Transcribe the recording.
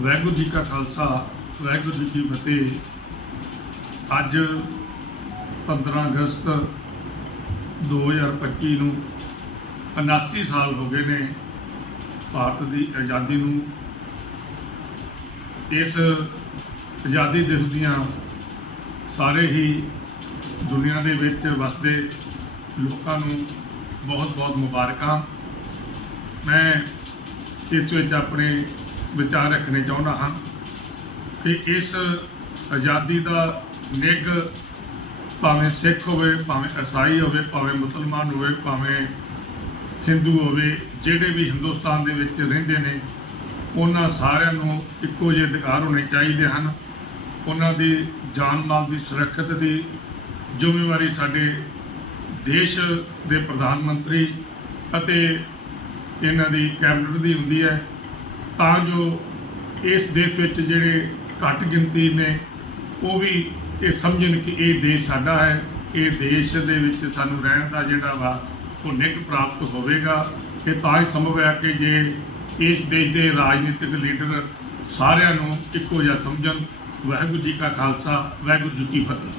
ਵਾਹਿਗੁਰੂ ਜੀ ਕਾ ਖਾਲਸਾ, ਵਾਹਿਗੁਰੂ ਜੀ ਕੀ ਫਤਿਹ। ਅੱਜ 15 ਅਗਸਤ 2025 ਨੂੰ 79 ਸਾਲ ਹੋ ਗਏ ਨੇ ਭਾਰਤ ਦੀ ਆਜ਼ਾਦੀ ਨੂੰ। ਇਸ ਆਜ਼ਾਦੀ ਦਿਵਸ ਦੀਆਂ ਸਾਰੇ ਹੀ ਦੁਨੀਆ ਦੇ ਵਿੱਚ ਵਸਦੇ ਲੋਕਾਂ ਨੂੰ ਬਹੁਤ-ਬਹੁਤ ਮੁਬਾਰਕਾਂ। ਮੈਂ ਇਸ ਵਿੱਚ ਆਪਣੇ ਵਿਚਾਰ ਰੱਖਣੇ ਚਾਹੁੰਦਾ ਹਾਂ ਕਿ ਇਸ ਆਜ਼ਾਦੀ ਦਾ ਨਿੱਘ ਭਾਵੇਂ ਸਿੱਖ ਹੋਵੇ, ਭਾਵੇਂ ਈਸਾਈ ਹੋਵੇ, ਭਾਵੇਂ ਮੁਸਲਮਾਨ ਹੋਵੇ, ਭਾਵੇਂ ਹਿੰਦੂ ਹੋਵੇ, ਜਿਹੜੇ ਵੀ ਹਿੰਦੁਸਤਾਨ ਦੇ ਵਿੱਚ ਰਹਿੰਦੇ ਨੇ, ਉਹਨਾਂ ਸਾਰਿਆਂ ਨੂੰ ਇੱਕੋ ਜਿਹੇ ਅਧਿਕਾਰ ਹੋਣੇ ਚਾਹੀਦੇ ਹਨ। ਉਹਨਾਂ ਦੀ ਜਾਨ ਮਾਲ ਦੀ ਸੁਰੱਖਿਅਤ ਦੀ ਜ਼ਿੰਮੇਵਾਰੀ ਸਾਡੇ ਦੇਸ਼ ਦੇ ਪ੍ਰਧਾਨ ਮੰਤਰੀ ਅਤੇ ਇਹਨਾਂ ਦੀ ਕੈਬਨਿਟ ਦੀ ਹੁੰਦੀ ਹੈ। ਤਾਂ ਜੋ ਇਸ ਦੇਸ਼ ਵਿੱਚ ਜਿਹੜੇ ਘੱਟ ਗਿਣਤੀ ਨੇ, ਉਹ ਵੀ ਇਹ ਸਮਝਣ ਕਿ ਇਹ ਦੇਸ਼ ਸਾਡਾ ਹੈ, ਇਹ ਦੇਸ਼ ਦੇ ਵਿੱਚ ਸਾਨੂੰ ਰਹਿਣ ਦਾ ਜਿਹੜਾ ਵਾ, ਉਹ ਨਿੱਘ ਪ੍ਰਾਪਤ ਹੋਵੇਗਾ। ਇਹ ਤਾਂ ਹੀ ਸੰਭਵ ਹੈ ਕਿ ਜੇ ਇਸ ਦੇਸ਼ ਦੇ ਰਾਜਨੀਤਿਕ ਲੀਡਰ ਸਾਰਿਆਂ ਨੂੰ ਇੱਕੋ ਜਿਹਾ ਸਮਝਣ, ਵਾਹਿਗੁਰੂ ਜੀ ਕਾ ਖਾਲਸਾ, ਵਾਹਿਗੁਰੂ ਜੀ ਕੀ ਫਤਿਹ।